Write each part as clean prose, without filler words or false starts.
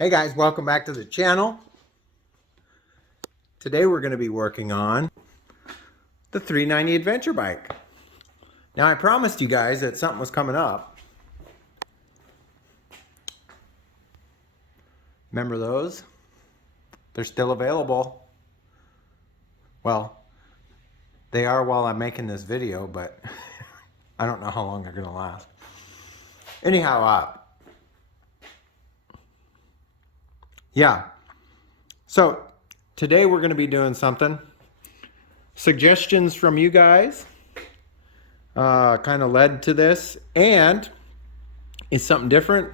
Hey guys, welcome back to the channel. Today we're going to be working on the 390 adventure bike. Now I promised you guys that something was coming up. Remember those? They're still available. Well, they are while I'm making this video, but I don't know how long they're going to last. Anyhow, yeah. So today we're going to be doing something. Suggestions from you guys kind of led to this, and it's something different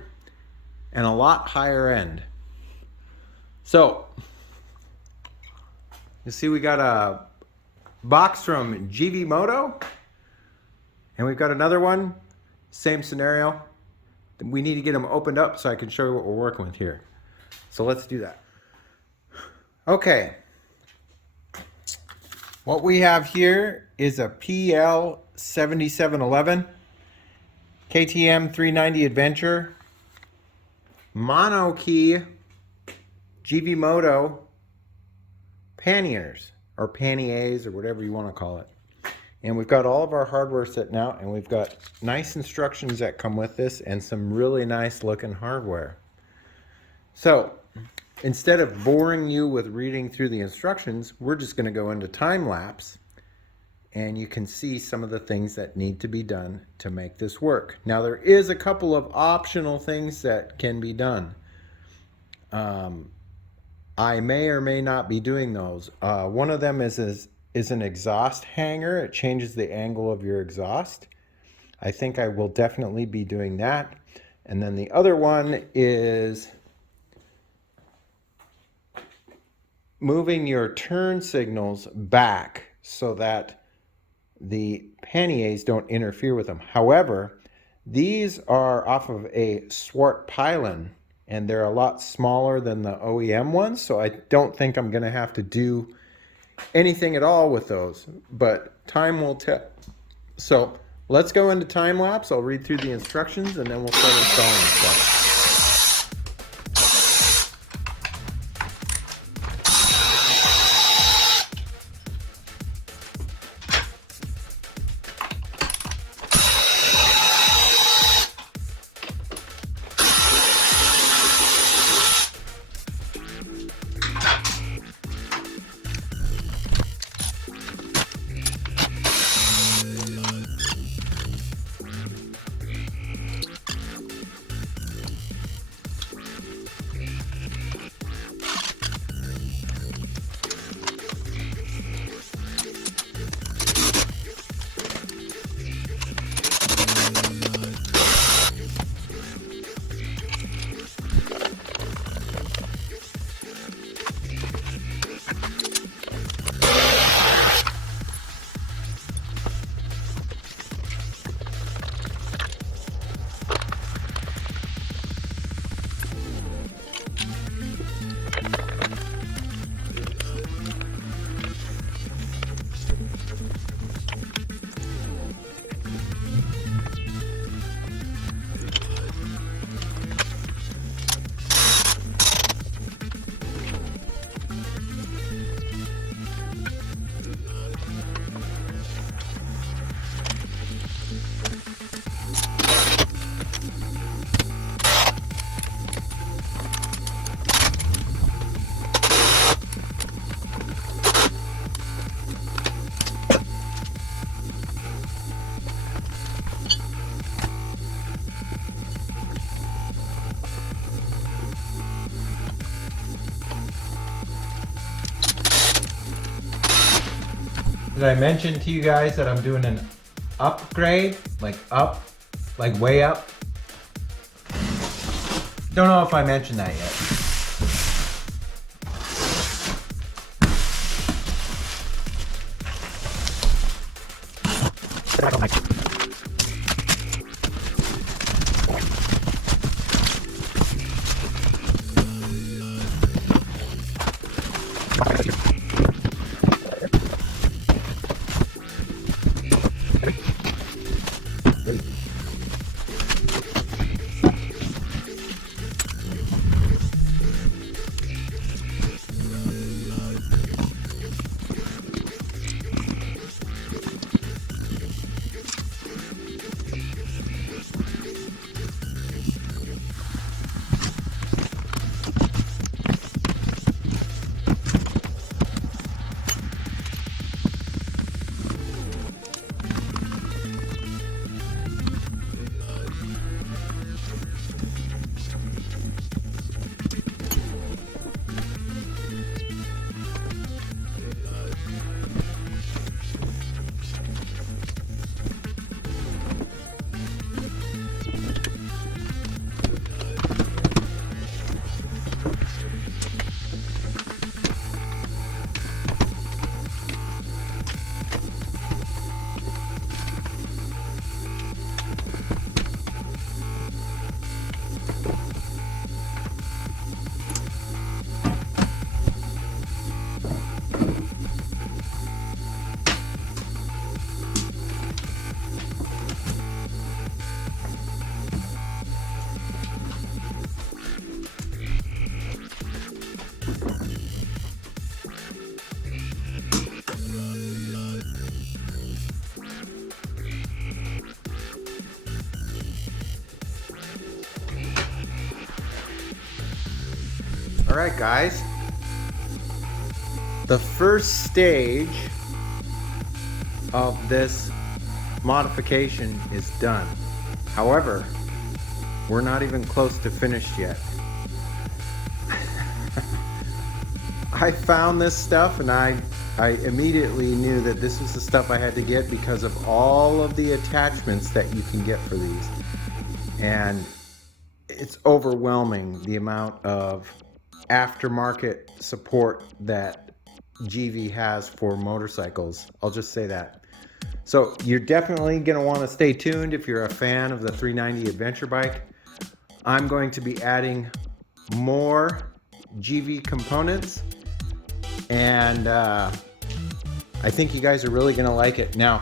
and a lot higher end. So you see we got a box from Givi Moto, and we've got another one, same scenario. We need to get them opened up so I can show you what we're working with here. So let's do that. Okay. What we have here is a PL7711 KTM 390 Adventure monokey Givi Moto panniers, or panniers, or whatever you want to call it. And we've got all of our hardware sitting out, and we've got nice instructions that come with this and some really nice looking hardware. So instead of boring you with reading through the instructions, we're just going to go into time-lapse, and you can see some of the things that need to be done to make this work. Now there is a couple of optional things that can be done. I may or may not be doing those. One of them is an exhaust hanger. It changes the angle of your exhaust. I think I will definitely be doing that. And then the other one is moving your turn signals back so that the panniers don't interfere with them. However, these are off of a Swart pylon, and they're a lot smaller than the OEM ones, so I don't think I'm going to have to do anything at all with those, but time will tell. So let's go into time lapse. I'll read through the instructions and then we'll start installing stuff. Did I mention to you guys that I'm doing an upgrade? Like way up? Don't know if I mentioned that yet. Alright guys, the first stage of this modification is done. However, we're not even close to finished yet. I found this stuff and I immediately knew that this was the stuff I had to get because of all of the attachments that you can get for these. And it's overwhelming the amount of aftermarket support that Givi has for motorcycles. I'll just say that. So you're definitely going to want to stay tuned if you're a fan of the 390 adventure bike. I'm going to be adding more Givi components, and I think you guys are really going to like it. Now,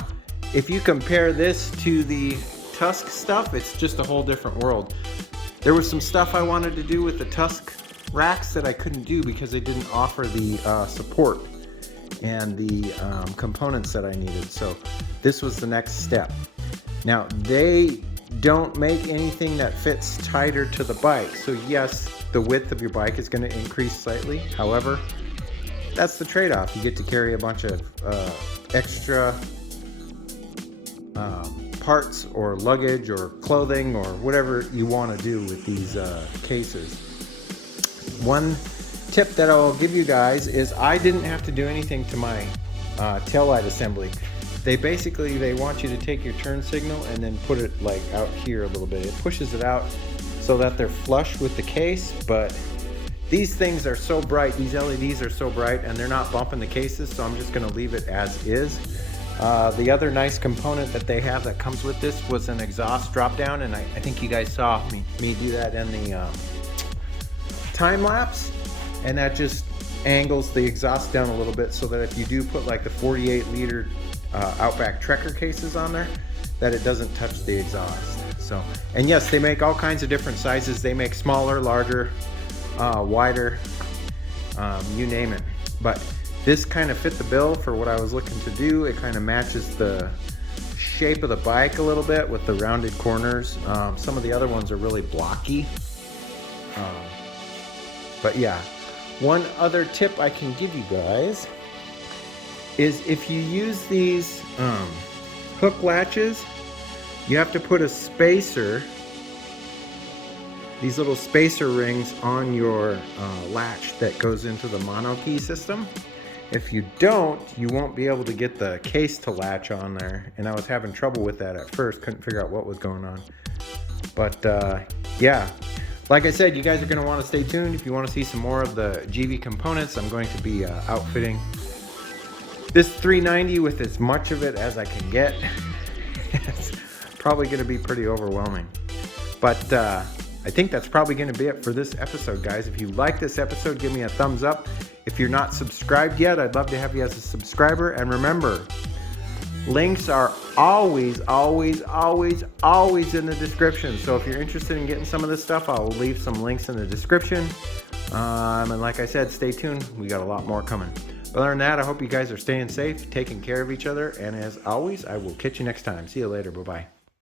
if you compare this to the Tusk stuff, it's just a whole different world. There was some stuff I wanted to do with the Tusk racks that I couldn't do because they didn't offer the support and the components that I needed. So this was the next step. Now, they don't make anything that fits tighter to the bike. So yes, the width of your bike is going to increase slightly. However, that's the trade-off. You get to carry a bunch of extra parts or luggage or clothing or whatever you want to do with these cases. One tip that I'll give you guys is I didn't have to do anything to my taillight assembly. They want you to take your turn signal and then put it like out here a little bit. It pushes it out so that they're flush with the case, but these things are so bright, these LEDs are so bright, and they're not bumping the cases, so I'm just going to leave it as is. The other nice component that they have that comes with this was an exhaust drop down, and I think you guys saw me do that in the time-lapse, and that just angles the exhaust down a little bit so that if you do put like the 48 liter Outback Trekker cases on there, that it doesn't touch the exhaust. So, and yes, they make all kinds of different sizes. They make smaller, larger, wider, you name it. But this kind of fit the bill for what I was looking to do. It kind of matches the shape of the bike a little bit with the rounded corners. Some of the other ones are really blocky. But yeah, one other tip I can give you guys is if you use these hook latches, you have to put a spacer, these little spacer rings on your latch that goes into the monokey system. If you don't, you won't be able to get the case to latch on there, and I was having trouble with that at first, couldn't figure out what was going on. But yeah, like I said, you guys are going to want to stay tuned if you want to see some more of the Givi components. I'm going to be outfitting this 390 with as much of it as I can get. It's probably going to be pretty overwhelming. But I think that's probably going to be it for this episode, guys. If you like this episode, give me a thumbs up. If you're not subscribed yet, I'd love to have you as a subscriber. And remember, links are always, always, always, always in the description. So if you're interested in getting some of this stuff, I'll leave some links in the description. And like I said, stay tuned. We got a lot more coming. But other than that, I hope you guys are staying safe, taking care of each other. And as always, I will catch you next time. See you later. Bye-bye.